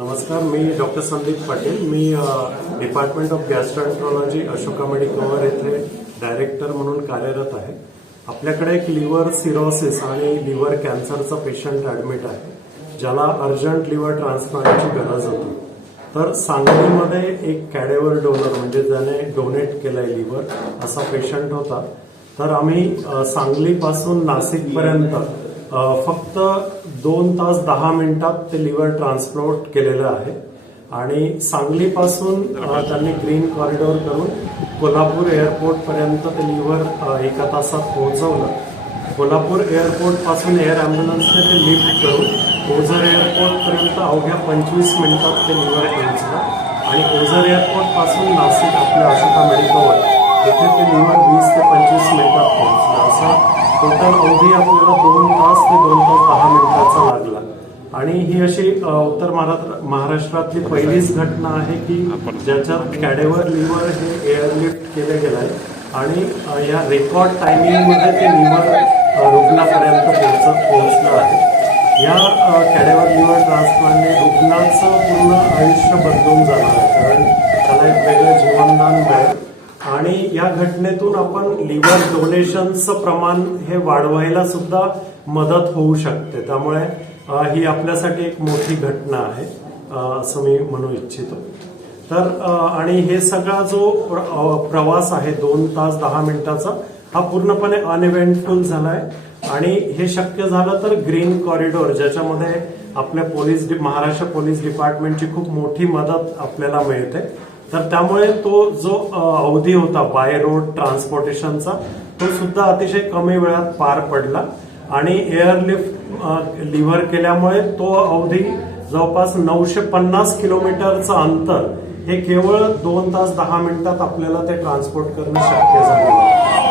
नमस्कार, मी डॉक्टर संदीप पाटील. मी department of gastroenterology Ashoka medical येथे डायरेक्टर म्हणून कार्यरत आहे. आपल्याकडे एक लिव्हर सिरोसिस आणि लिव्हर कॅन्सरचा पेशंट ऍडमिट आहे, ज्याला अर्जंट लिव्हर ट्रान्सप्लांटची गरज होती. तर सांगलीमध्ये एक कॅडेवर डोनर म्हणजे ज्याने डोनेट केलंय लिव्हर असा पेशंट होता. तर आम्ही सांगलीपासून नाशिकपर्यंत फक्त 2 तास 10 मिनिटात ते लिव्हर ट्रान्सप्लांट केलेलं आहे. आणि सांगलीपासून त्यांनी ग्रीन कॉरिडॉर करून कोल्हापूर एअरपोर्ट पर्यंत ते लिव्हर 1 तासात पोहोचवलं. कोल्हापूर एअरपोर्ट पासून एअर अँब्युलन्सने ते लिफ्ट करून ओझर एअरपोर्ट पर्यंत अवघ्या 25 मिनिटात ते लिव्हर पोहोचलं. आणि ओझर एअरपोर्ट पासून नाशिक आपल्या अशोका मेडिकल येथे ते लिव्हर 20 ते 25 मिनिटात पोहोचलं. असा टोटल अवधी आपल्याला 2 तास ते 2 तास 10 मिनिटाचा लागला. आणि ही अशी उत्तर महाराष्ट्रातली पहिलीच घटना आहे की ज्याच्यात कॅडेवर लिव्हर हे एअरलिफ्ट केले गेलं आहे. आणि या रेकॉर्ड टायमिंगमध्ये ते लिव्हर रुग्णापर्यंत पोहोचलं आहे. या कॅडेवर लिव्हर ट्रान्सप्लांटने रुग्णाचं पूर्ण आयुष्य बदलून जाणार आहे, कारण त्याला एक वेगळं जीवनदान मिळेल. आणि या घटनेतून आपण लिव्हर डोनेशनचं प्रमाण हे वाढवायला सुद्धा मदत होऊ शकते. त्यामुळे ही आपल्यासाठी एक मोठी घटना आहे असं मी म्हणू इच्छितो. तर आणि हे सगळा जो प्रवास आहे 2 तास 10 मिनिटाचा, हा पूर्णपणे अनइव्हेंटफुल झालाय. आणि हे शक्य झालं तर ग्रीन कॉरिडॉर, ज्याच्यामध्ये आपल्या महाराष्ट्र पोलीस डिपार्टमेंटची खूप मोठी मदत आपल्याला मिळते. तर त्यामुळे तो जो अवधी होता बाय रोड ट्रान्सपोर्टेशनचा, तो सुद्धा अतिशय कमी वेळात पार पडला. आणि एअरलिफ्ट लिव्हर केल्यामुळे तो अवधी जवळपास 950 किलोमीटरचं अंतर हे केवळ 2 तास 10 मिनिटात आपल्याला ते ट्रान्सपोर्ट करणं शक्य झालं.